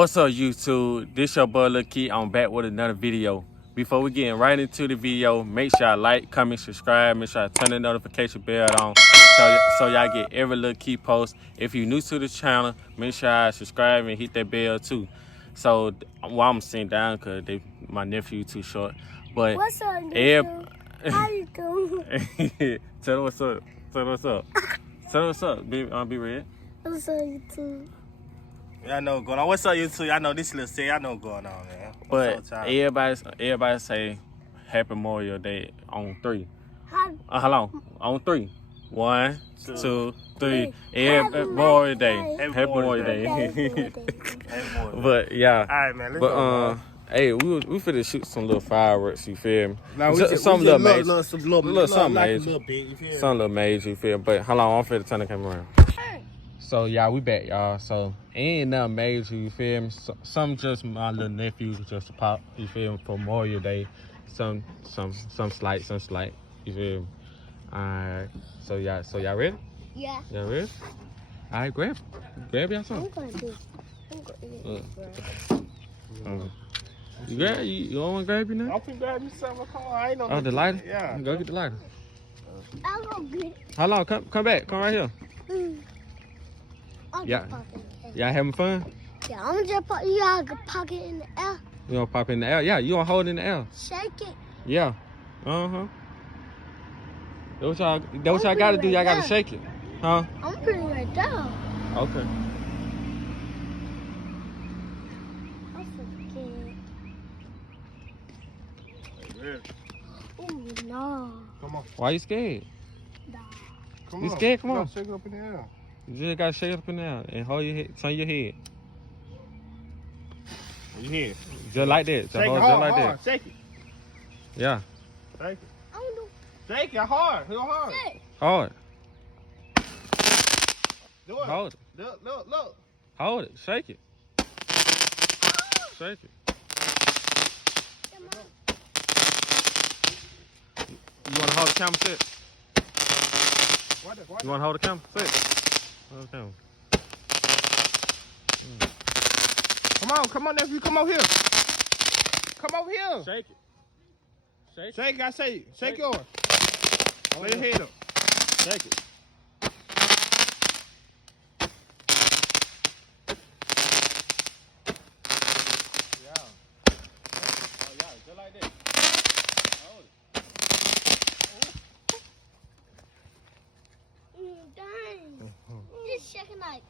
What's up, YouTube? This your boy Lil Key. I'm back with another video. Before we get right into the video, make sure y'all like, comment, subscribe. Make sure y'all turn the notification bell on so y'all get every Lil Key post. If you're new to the channel, make sure y'all subscribe and hit that bell too. So while I'm sitting down, cause my nephew too short. But what's up, nephew? How you doing? Tell them what's up. Tell them what's up. Tell them what's up. Be red. What's up, YouTube? Y'all know what's going on. What's up, YouTube? Y'all know this little thing. Y'all know what's going on, man. But everybody say Happy Memorial Day on 3. Hold on. On 3. 1, 2, 3. Happy Memorial Day. Happy Memorial Day. But yeah. All right, man. Let's go. Hey, we finna shoot some little fireworks. You feel me? Now Some little major. Something major. Some little major. You feel me? But hold on, I'm finna turn the camera around. So y'all, we back, y'all. So ain't nothing major, you feel me? Some just my little nephews just to pop, you feel me, for Memorial Day. Some slight, you feel me? Alright. So y'all ready? Yeah. Y'all ready? Alright, grab y'all something. I'm gonna You grab? You don't want to grab you now? I'm finna grab you something. Come on, I ain't no. Oh, the lighter? Yeah. Go get the lighter. I'll go get it. Hold on, come back, come right here. Yeah. Y'all having fun? Yeah, I'm just put you got a pocket in the air. You gonna pop in the air? Yeah, you gonna hold it in the air. Shake it. Yeah. Uh-huh. That's what y'all gotta do. Y'all gotta shake it. Huh? I'm putting it right down. Okay. Oh, no. Come on. Why you scared? Nah. Come You on. scared? Come on. Shake it up in the air. You just gotta shake it up in the air and hold your head, turn your head. You hear? Just like that. Just Shake hold it just hard, like hard. that. Shake it. Yeah. Shake it. I don't know. Shake it hard. Real hard. Shake. Hold it. Do it. Hold it. Look. Hold it. Shake it. Shake it. You wanna hold the camera? Sit. You wanna hold the camera? Sit. Hold the camera. Come on, nephew. Come over here. Come over here. Shake it. Shake it. Shake, I say. Shake yours. Lay your head up. Shake it. Yeah. Oh yeah, just like that. Hold it. Dang. Just shaking like.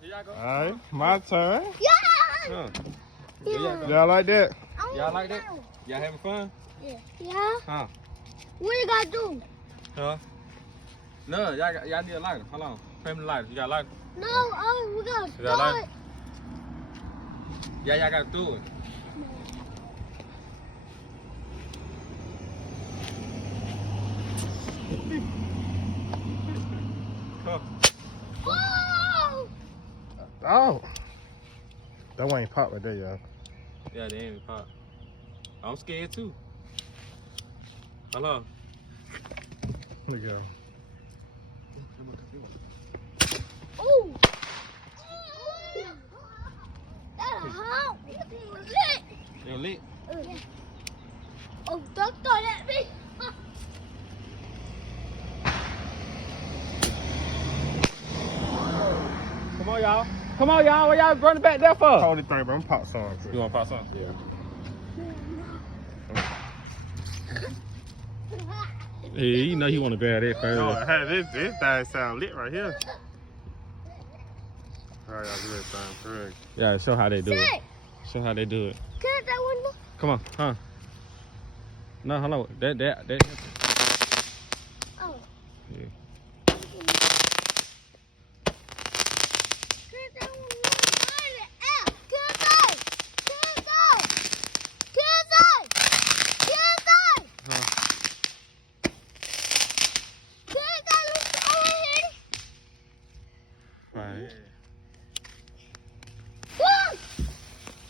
Here y'all go. All right, my turn. Yeah. Yeah. Y'all like that? Y'all like that? Y'all having fun? Yeah. Huh? What you gotta do? Huh? No, y'all need a lighter. Hold on. Pay me the lighter. You got a lighter? No, we gotta You got a lighter? do it. Yeah, y'all gotta do it. Come. Oh! Oh. That one ain't pop right there, y'all. Yeah, they ain't pop. I'm scared too. Hello. Look at him. Ooh! That's a hot. Lit. You're lit. Oh, don't throw that at me. Come on, y'all. Come on, y'all. What y'all running back there for? Hold it, bro. I'm gonna pop some. You want to pop something? Yeah. Yeah, you know you want to grab that first. No, hey, this thing sound lit right here. All right, y'all do that thing correct. Yeah, show how they do it. Sit. Show how they do it. Can I that one? Come on, huh? No, hello. That. Oh. Yeah. Right.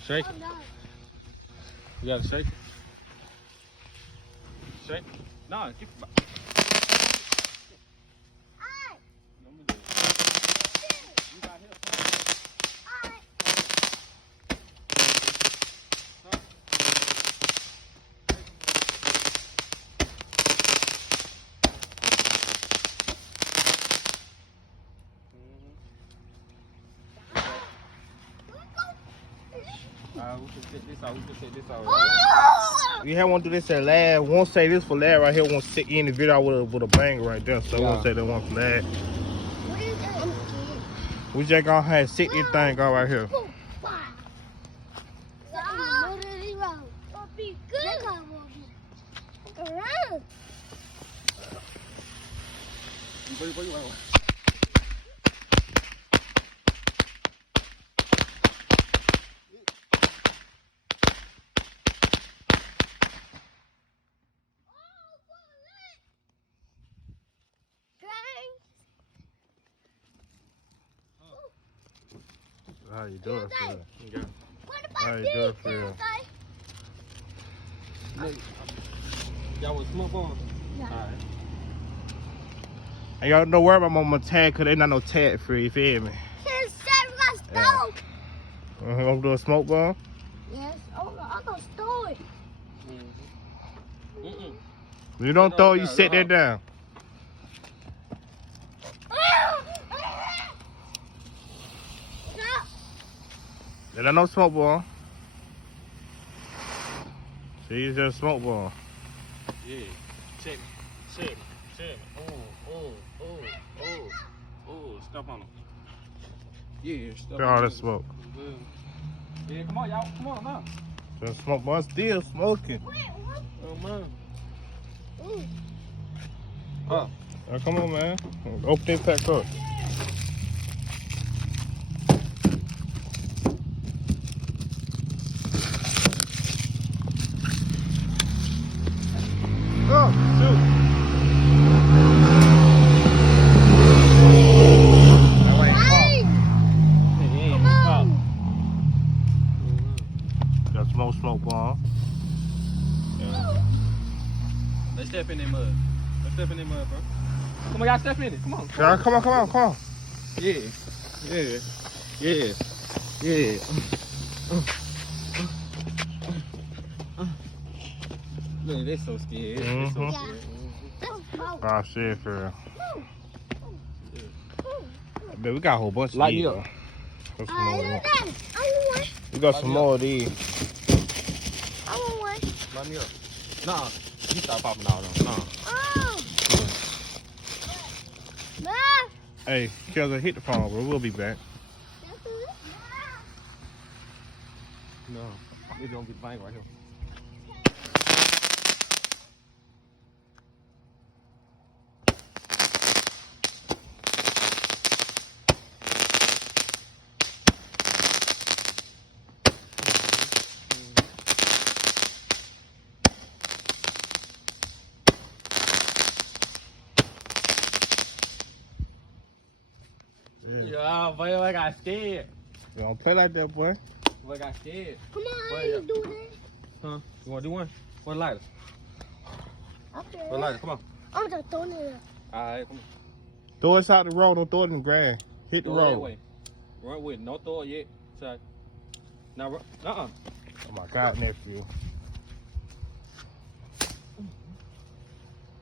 Shake it. You gotta shake it. Shake it. No, keep it. You got here. set this out. We can set this out. Oh! We have one do this at last. Won't say this for last right here. Won't sit in the video with a bang right there. So Yeah. won't say that one for last. What is that? We just gonna have sit this thing go right here. Be good. Around. How you doing, Phil? What How about you this? doing, Phil? Y'all want smoke on? Yeah. Alright. And y'all don't worry about my tag, cause they not no tag free, you feel me? Here's my stove. Gonna do a smoke bomb? Yes. Oh, I'm gonna store it. You don't throw it, you set that down. Stop. There ain't no smoke bomb. See, it's just a smoke bomb. Yeah. Check me. Oh, stop on him. Yeah, stop Look at all that smoke. Yeah, come on, y'all. Come on, now. Just smoke bomb still smoking. Oh, man. Oh, come on, man. Open this pack up. Oh, shoot. That way ain't pop. Got some more smoke bomb. Let's step in that mud. Let's step in that mud, bro. Come on, y'all step in it. Come on. Come on. Yeah. Look, they so scared. They so Mhm. scared. Oh, shit, for real. Man, we got a whole bunch of Light these. me up. Got some I more. want that. I want one. We got Light some me more of these. I want one. Light me up. Nah, you start popping out though. Nah. Oh. Ma. Hey, Kelly, hit the phone, bro. We'll be back. No. They don't get bang right here. Yeah, boy, I got scared. You don't play like that, boy. Boy, I got scared. Come on, Boy, I need to do this. Huh? You want to do one? One lighter. Okay. One lighter, come on. I'm just throwing it up. Alright, come on. Throw it out the road. Don't throw it in the grass. Hit the Throw it that road. way. Run with it. No throw it yet. Side. Now, Oh, my God, nephew.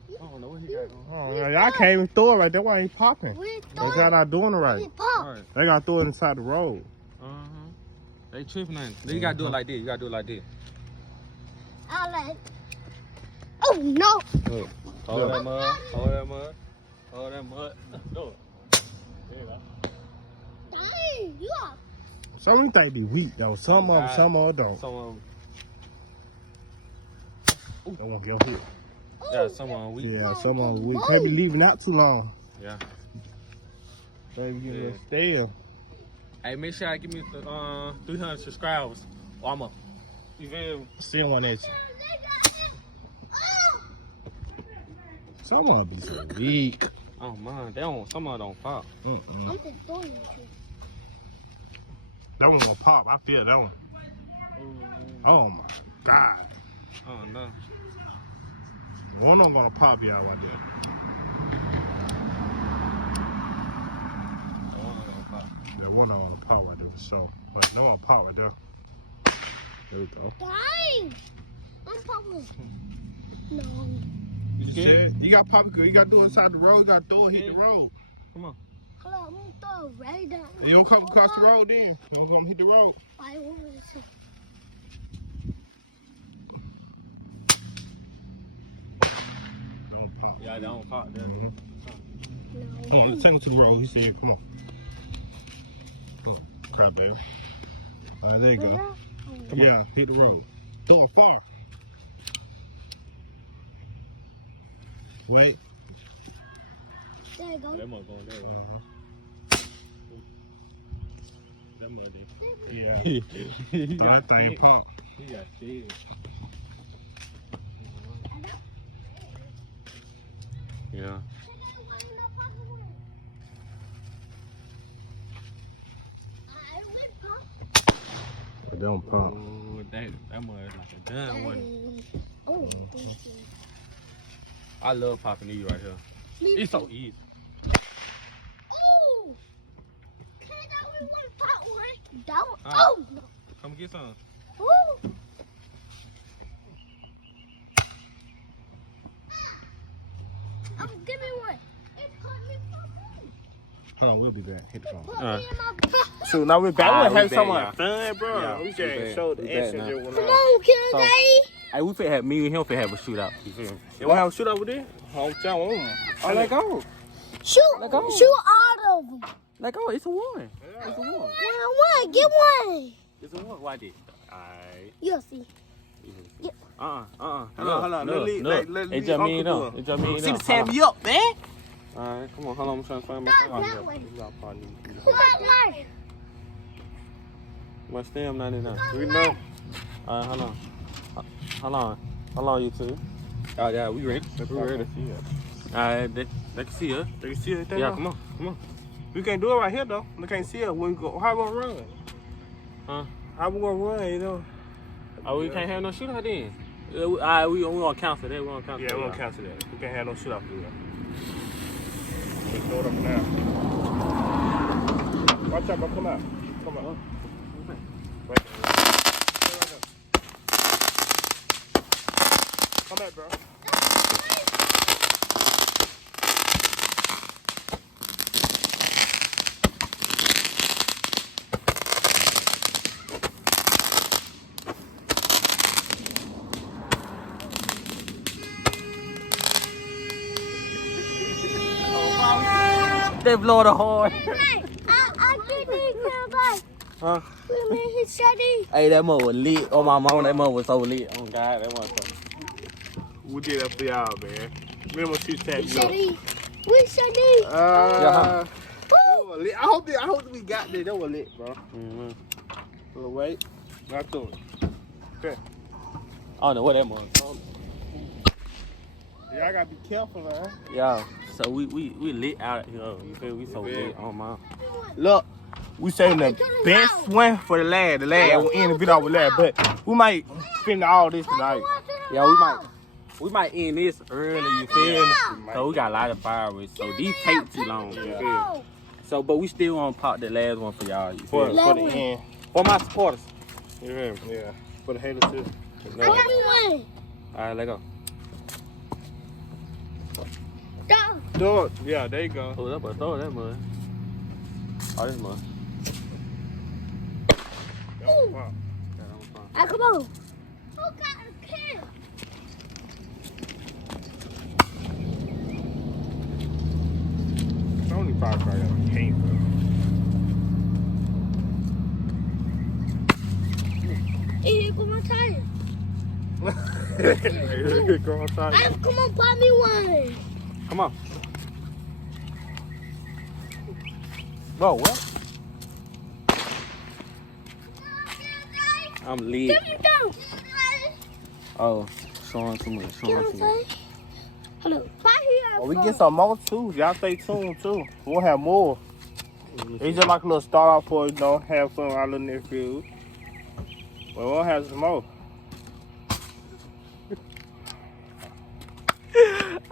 I don't know what he got going. Oh, man, y'all can't even throw it right. That's why he ain't popping. We That's y'all not doing it right. We pop. Alright. They gotta throw it inside the road. They tripping on it. Then you gotta do it like this. You gotta do it like this. I like. Oh no! Look. Hold that mud. Hold that mud. Hold that mud. Go. There you go. Dang, you are. Some of them think they weak though. Some of them don't. Some of them. They won't get hit. Yeah, some of them weak. Yeah, some of them weak. Can't be leaving out too long. Yeah. Baby, get a little Yeah. stale. Hey, make sure I give me 300 subscribers. Or I'm up. You feel me? Still one at you. Oh! Some of them be so weak. Oh man, they don't. Some of them don't pop. I'm just throwing it. That one gonna pop. I feel that one. Oh my God. Oh no. One of them gonna pop y'all right there. Yeah, one of them gonna pop right there for sure. But no one pop right there. There we go. Dang! I'm popping. No. You Shit, scared? you got pop good. You gotta do it inside the road. You gotta throw it, hit the Yeah. road. Come on. Hold on, I'm gonna throw it right down. You don't come across the road then. You don't come hit the road. I want to see. I don't pop there. Come on, let's take him to the road. He said, come on. Come on, crap, baby. All right, there you go. Come on, hit the road. Throw it far. Wait. There you go. That mud going there, right? That mud there. Yeah. Oh, that thing pop. He got scared. Yeah. It don't pop. Oh, that mud is like a gun one. Oh, thank you. I love popping these right here. It's so easy. Oh! Can I only one pot one? That one? Alright. Oh! No. Come get some. Ooh. Give me one. It put me Hold on, we'll be back. Hit the phone. in my pocket. So now we're back. Ah, We're we having back, some y'all. fun, bro. Yeah, we we can't back. show the We back action now. that went Come on. on, Kid So- Daddy. Hey, we finna have me and him finna have a shootout. You feel me? You want to have a shootout with this? Oh, let go. Shoot. Let go. Shoot all of them. Let go. It's a one. It's a one. One. Get one. It's a one. Why did? Alright. You'll see. Hold on. Hold on. Let It just me and Uncle them. It just me and See them. the time you up, man. Alright, come on. Hold on. I'm trying to find my Not phone. that way. My Come stem 99. We know. Alright, hold on. Hold on, you two. Oh, yeah, we ready. We ready. Alright, they can see us. They can see everything. Yeah, though? come on. We can't do it right here though. They can't see us. When we go, how we gonna run? Huh? How we gonna run? You know? Oh, we can't have no shootout then. Alright, we gonna cancel that. We gonna cancel Yeah, that. we gonna cancel that. We can't have no shootout for that. Let's throw it up now. Watch out, bro. Come out. Come out. Wait. Come back, bro. They blow the horn. I didn't come back. Huh? We made his shady. Hey, that mud was lit. Oh, my mama, that mud was so lit. Oh, God, that mud was so We did that for y'all, man. Remember she tagged you up. Shady. We shady. That was lit. I hope we got there. That was lit, bro. Mm-hmm. Little wait. Not to it. Okay. I don't know what that mud was. Y'all gotta be careful, man. Yeah, so we lit out here. You feel we so lit on my. Look, we saving the best one for the lad. The lad will end the video with lad, but we might finish all this tonight. Yeah, we might end this early. You feel me? So we got a lot of fireworks. So these take too long. You feel me? So, but we still want to pop the last one for y'all. You feel me? For the end. For my supporters. You hear me? Yeah. For the haters too. I got one. All right, let go. Go. Do it. Yeah, there you go. Hold up, throw that mud. Oh, this mud. Wow. Ah, come on. Who got a can? Only firecracker got a cane, bro. Here, come on, tire. Go outside. Come on, buy me one. Come on. Whoa, what? I'm lit. Give me down. Oh, showing too much. Showing too much. Hello. Buy here. Oh, we get some more too. Y'all stay tuned too. We'll have more. It's just like a little start off for, you know, have fun with our little nephews. But we'll have some more.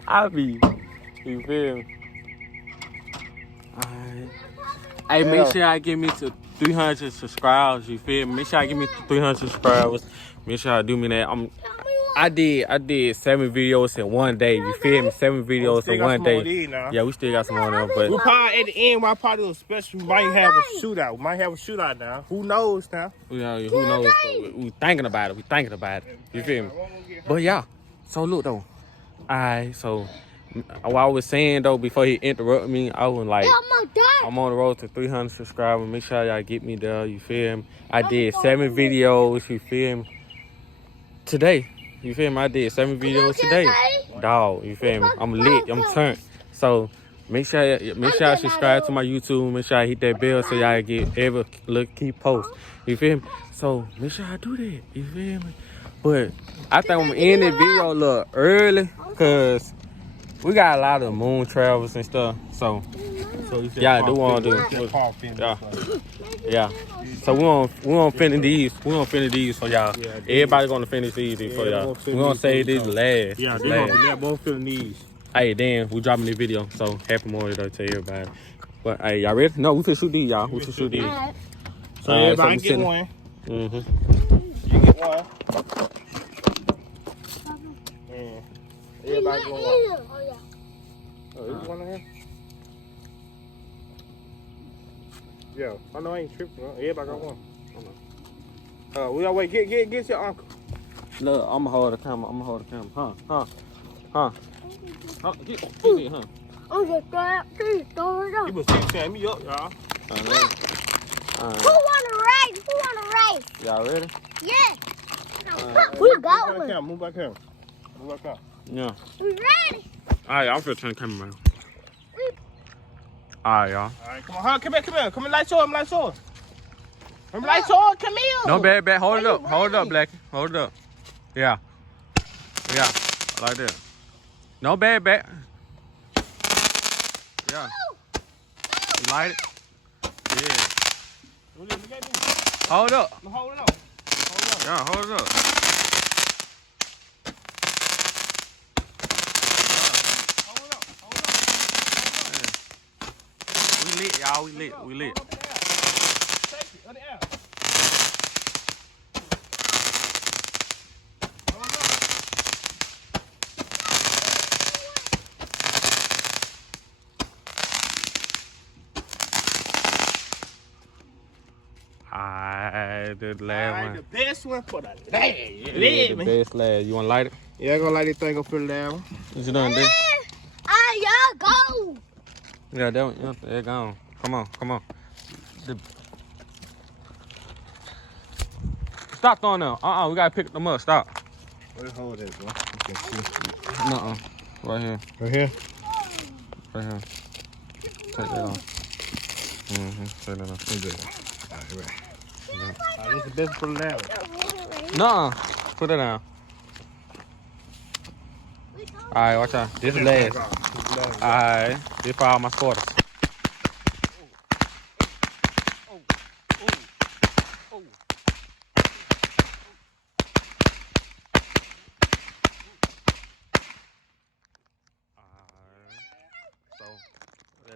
I be, you feel me? Alright. Hey, make sure I get me to 300 subscribers, you feel me? Make sure I get me to 300 subscribers. Make sure I do me that. I did 7 videos in one day, you feel me? 7 videos in one day. Yeah, we still got some more now, but We probably at the end, we'll probably do a special. We might have a shootout. We might have a shootout now. Who knows now? who knows? We thinking about it. We thinking about it. You feel me? But yeah, so look though. Alright, so what I was saying though before he interrupted me, I was like, Yeah, I'm done. I'm on the road to 300 subscribers. Make sure y'all get me there. You feel me? I did 7 videos. You feel me? Today. You feel me? I did 7 videos today. Dog. You feel me? I'm lit. I'm turned. So make sure y'all subscribe to my YouTube. Make sure I hit that bell so y'all get every little key post. You feel me? So make sure I do that. You feel me? But I think I'm gonna end the video a little early because we got a lot of moon travels and stuff. So yeah, I do want to do. Yeah. So we gonna finish these. We gonna finish these for y'all. Everybody gonna finish these for y'all. We gonna say this last. Yeah, they're both feeling these. Hey, damn, we dropping this video. So happy Memorial Day to everybody. But hey, y'all ready? No, we can shoot these, y'all. We can shoot these. So everybody get one. Mm-hmm. You get one. Yeah. Everybody get one. Oh, yeah. Oh, is one in here? Yeah. I know I ain't tripping. Everybody got one. We gotta wait. Get your uncle. Look, I'm gonna hold the camera. Huh? Get it, huh? I'm just throw it up. You been setting me up, y'all. Who wanna race? Y'all ready? Yeah. We got one. Move back here. Yeah. We ready. Alright, I'm finna turn the camera around. Alright, y'all. Alright, come on, huh? Come here. Come here, light show him. Come here. No, bad. Hold it up, Blackie. Hold it up. Yeah. Like that. No, bad. Yeah. You light it? Yeah. Hold up. Hold it up. Yeah, hold it up. We lit, y'all. We lit. Alright, the last one. The best one for the last. Yeah, the best last. You wanna light it? Yeah, I'm gonna light this thing up for the last one. What you doing, dude? Y'all go. Yeah, that one. Yeah, they're gone. Come on. Stop throwing them. We gotta pick them up. Stop. Where the hole is, bro? You can see. Nuh-uh. Right here. Right here? Right here. Take that off. Take that off. Alright, this is the best for the last one. Nuh-uh. Put it down. Alright, watch out. This is last. Alright. This for all my supporters.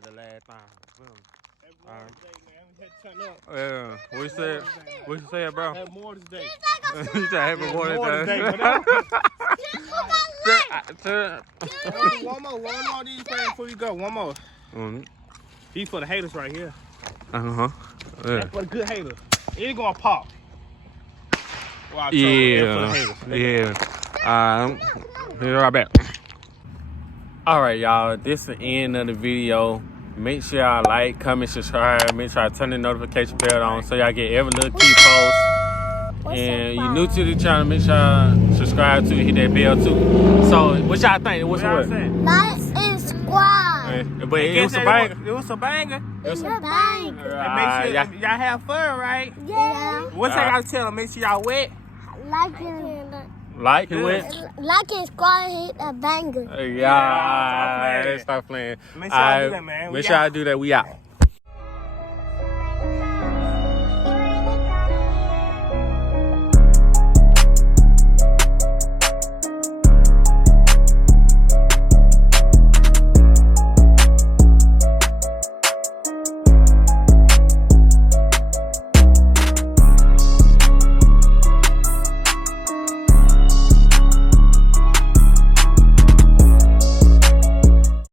The last time. Alright. Yeah. What you say, bro? Have more today. You said happy more today. One more these things before you go. One more. These for the haters right here. Yeah. That's for the good haters. It ain't gonna pop. Well, Yeah. Be right back. Alright, y'all. This is the end of the video. Make sure y'all like, comment, subscribe. Make sure y'all turn the notification bell on so y'all get every little key post. And you new to the channel, make sure y'all subscribe to hit that bell too. So, what y'all think? What's the word? Nice and squad. But it was a banger. It was a banger. It's a banger. And make sure y'all have fun, right? Yeah. What's I gotta tell them? Make sure y'all wet. Like it went. Like and squad hit a banger. Yeah. Stop playing. Make sure y'all do that, man. Make sure y'all do that. We out.